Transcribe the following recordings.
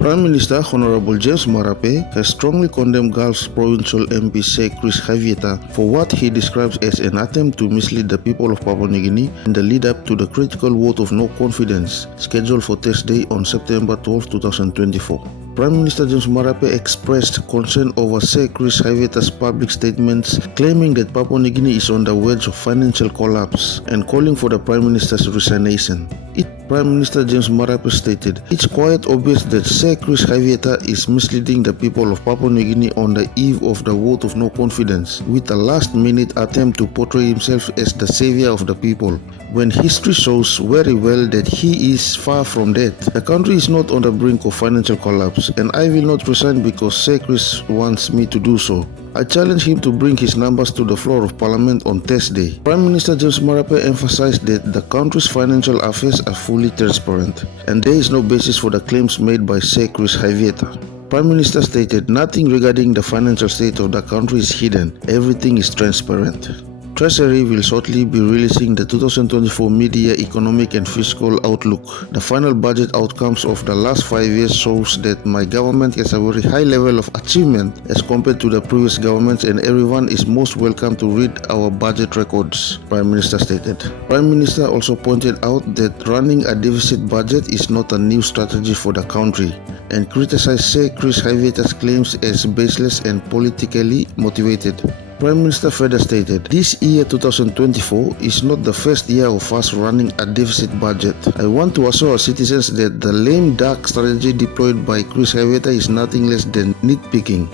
Prime Minister Honorable James Marape has strongly condemned Gulf's Provincial MP Sir Chris Haiveta for what he describes as an attempt to mislead the people of Papua New Guinea in the lead-up to the critical vote of no confidence scheduled for Thursday on September 12, 2024. Prime Minister James Marape expressed concern over Sir Chris Haiveta's public statements claiming that Papua New Guinea is on the verge of financial collapse and calling for the Prime Minister's resignation. Prime Minister James Marape stated, "It's quite obvious that Sir Chris Haiveta is misleading the people of Papua New Guinea on the eve of the vote of no confidence with a last-minute attempt to portray himself as the savior of the people, when history shows very well that he is far from that. The country is not on the brink of financial collapse, and I will not resign because Sir Chris wants me to do so. I challenge him to bring his numbers to the floor of Parliament on Thursday." Prime Minister James Marape emphasized that the country's financial affairs are fully transparent, and there is no basis for the claims made by Sir Chris Haiveta. Prime Minister stated, "Nothing regarding the financial state of the country is hidden. Everything is transparent." Treasury will shortly be releasing the 2024 Media Economic and Fiscal Outlook. The final budget outcomes of the last 5 years shows that my government has a very high level of achievement as compared to the previous governments, and everyone is most welcome to read our budget records, Prime Minister stated. Prime Minister also pointed out that running a deficit budget is not a new strategy for the country and criticized Sir Chris Haiveta's claims as baseless and politically motivated. Prime Minister further stated, "This year 2024 is not the first year of us running a deficit budget. I want to assure our citizens that the lame duck strategy deployed by Chris Haiveta is nothing less than nitpicking.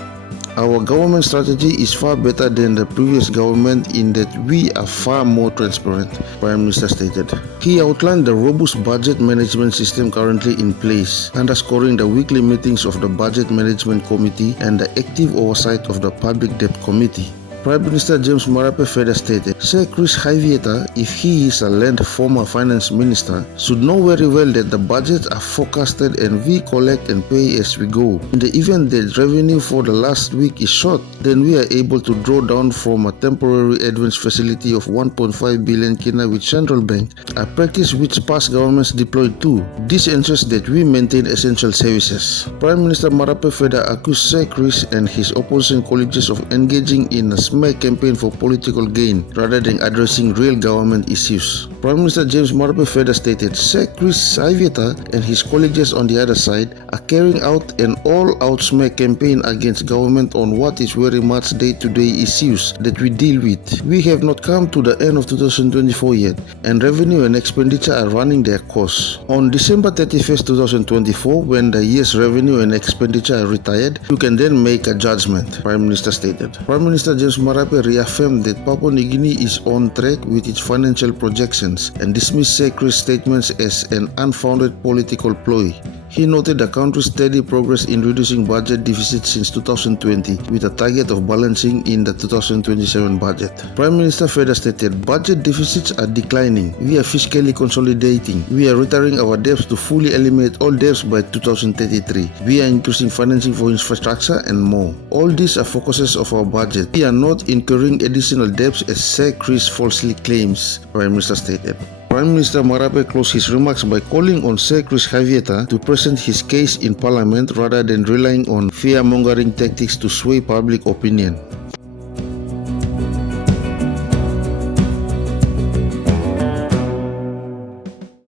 Our government strategy is far better than the previous government in that we are far more transparent," Prime Minister stated. He outlined the robust budget management system currently in place, underscoring the weekly meetings of the Budget Management Committee and the active oversight of the Public Debt Committee. Prime Minister James Marape further stated, "Sir Chris Haiveta, if he is a land former finance minister, should know very well that the budgets are forecasted and we collect and pay as we go. In the event that revenue for the last week is short, then we are able to draw down from a temporary advance facility of 1.5 billion kina with Central Bank, a practice which past governments deployed too. This ensures that we maintain essential services." Prime Minister Marape further accused Sir Chris and his opposition colleagues of engaging in a smear campaign for political gain rather than addressing real government issues. Prime Minister James Marape further stated, "Sir Chris Haiveta and his colleagues on the other side are carrying out an all-out smear campaign against government on what is very much day-to-day issues that we deal with. We have not come to the end of 2024 yet, and revenue and expenditure are running their course. On December 31st, 2024, when the year's revenue and expenditure are retired, you can then make a judgment," Prime Minister stated. Prime Minister James Marape reaffirmed that Papua New Guinea is on track with its financial projections and dismissed Sir Chris' statements as an unfounded political ploy. He noted the country's steady progress in reducing budget deficits since 2020 with a target of balancing in the 2027 budget. Prime Minister further stated, "Budget deficits are declining. We are fiscally consolidating. We are retiring our debts to fully eliminate all debts by 2033. We are increasing financing for infrastructure and more. All these are focuses of our budget. We are not incurring additional debts as Sir Chris falsely claims," Prime Minister stated. Prime Minister Marape closed his remarks by calling on Sir Chris Haiveta to present his case in Parliament rather than relying on fear-mongering tactics to sway public opinion.